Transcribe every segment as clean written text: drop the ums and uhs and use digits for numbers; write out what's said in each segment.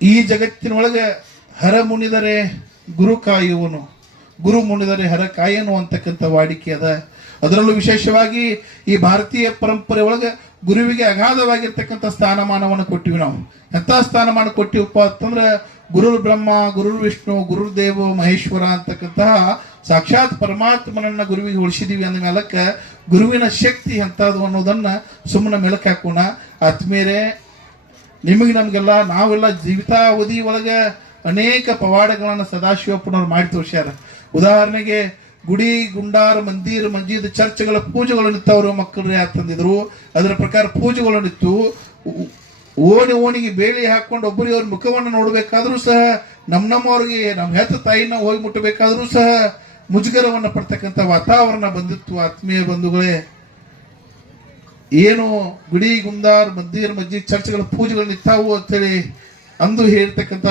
ಈ ಜಗತ್ತಿನೊಳಗೆ ಹರ ಮುನಿದರೆ ಗುರು ಕಾಯುವನು, ಗುರು ಮುನಿದರೆ ಹರ ಕಾಯನು ಅಂತಕ್ಕಂಥ ವಾಡಿಕೆ ಅದ. ಅದರಲ್ಲೂ ವಿಶೇಷವಾಗಿ ಈ ಭಾರತೀಯ ಪರಂಪರೆ ಒಳಗೆ ಗುರುವಿಗೆ ಅಗಾಧವಾಗಿರ್ತಕ್ಕಂಥ ಸ್ಥಾನಮಾನವನ್ನು ಕೊಟ್ಟಿವಿ. ನಾವು ಎಂಥ ಸ್ಥಾನಮಾನ ಕೊಟ್ಟಿವಪ್ಪ ಅಂತಂದ್ರೆ, ಗುರುರ್ ಬ್ರಹ್ಮ, ಗುರುರ್ ವಿಷ್ಣು, ಗುರುರ್ ದೇವೋ ಮಹೇಶ್ವರ ಅಂತಕ್ಕಂತಹ ಸಾಕ್ಷಾತ್ ಪರಮಾತ್ಮನನ್ನ ಗುರುವಿಗೆ ಉಳಿಸಿದೀವಿ ಅಂದ ಮೇಲಕ್ಕ ಗುರುವಿನ ಶಕ್ತಿ ಎಂಥದ್ದು ಅನ್ನೋದನ್ನ ಸುಮ್ಮನೆ ಮೆಲಕ್ ಹಾಕೋಣ. ಆತ್ಮೀಯರೇ, ನಮಗೆಲ್ಲ ನಾವೆಲ್ಲ ಜೀವಿತಾವಧಿ ಒಳಗೆ ಅನೇಕ ಪವಾಡಗಳನ್ನು ಸದಾಶಿವಪ್ಪನವ್ರು ಮಾಡಿ ತೋರ್ಸ್ಯಾರ. ಉದಾಹರಣೆಗೆ ಗುಡಿ, ಗುಂಡಾರ, ಮಂದಿರ, ಮಸ್ಜಿದ್, ಚರ್ಚ್ಗಳ ಪೂಜೆಗಳು ನಿಂತವರು ಮಕ್ಕಳು ಯಾರು ತಂದಿದ್ರು, ಅದರ ಪ್ರಕಾರ ಪೂಜೆಗಳು ನಿಂತು ಓಣಿಗೆ ಬೇಲಿ ಹಾಕೊಂಡು ಒಬ್ಬರಿಗೆ ಅವ್ರ ಮುಖವನ್ನು ನೋಡಬೇಕಾದ್ರೂ ಸಹ ನಮ್ಮವ್ರಿಗೆ ನಮ್ಮ ಹೆತ್ತ ತಾಯಿನ ಹೋಗಿ ಮುಟ್ಟಬೇಕಾದ್ರೂ ಸಹ ಮುಜುಗರವನ್ನು ಪಡ್ತಕ್ಕಂಥ ವಾತಾವರಣ ಬಂದಿತ್ತು. ಆತ್ಮೀಯ ಬಂಧುಗಳೇ, ಏನು ಗುಡಿ, ಗುಂಡಾರ್, ಮಂದಿರ, ಮಸ್ಜಿದ್, ಚರ್ಚ್ಗಳ ಪೂಜೆಗಳು ನಿಂತಾವು ಅಂತೇಳಿ ಅಂದು ಹೇಳ್ತಕ್ಕಂಥ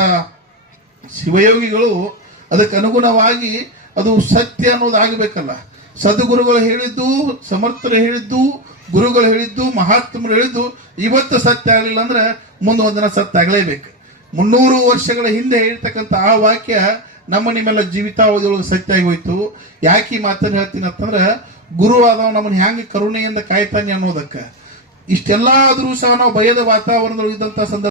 ಶಿವಯೋಗಿಗಳು ಅದಕ್ಕೆ ಅನುಗುಣವಾಗಿ ಅದು ಸತ್ಯ ಅನ್ನೋದು ಆಗಬೇಕಲ್ಲ. ಸದ್ಗುರುಗಳು ಹೇಳಿದ್ದು, ಸಮರ್ಥರು ಹೇಳಿದ್ದು, ಗುರುಗಳು ಹೇಳಿದ್ದು, ಮಹಾತ್ಮರು ಹೇಳಿದ್ದು ಇವತ್ತು ಸತ್ಯ ಆಗಲಿಲ್ಲ ಅಂದ್ರೆ ಮುಂದೆ ಒಂದಿನ ಸತ್ಯ ಆಗಲೇಬೇಕು. 300 ವರ್ಷಗಳ ಹಿಂದೆ ಹೇಳ್ತಕ್ಕಂಥ ಆ ವಾಕ್ಯ ನಿಮ್ಮೆಲ್ಲ ಜೀವಿತಾವಧಿಯೊಳಗೆ ಸತ್ಯ ಆಗಿ ಹೋಯ್ತು. ಯಾಕೆ ಈ ಮಾತನ್ನು ಹೇಳ್ತೀನಿ ಅಂತಂದ್ರೆ, ಗುರು ಆದವ ನಮ್ಮನ್ನು ಹ್ಯಾಂಗೆ ಕರುಣೆಯಿಂದ ಕಾಯ್ತಾನೆ ಅನ್ನೋದಕ್ಕೆ. ಇಷ್ಟೆಲ್ಲ ಆದರೂ ಸಹ ನಾವು ಭಯದ ವಾತಾವರಣದೊಳಗೆ ಇದ್ದಂಥ ಸಂದರ್ಭ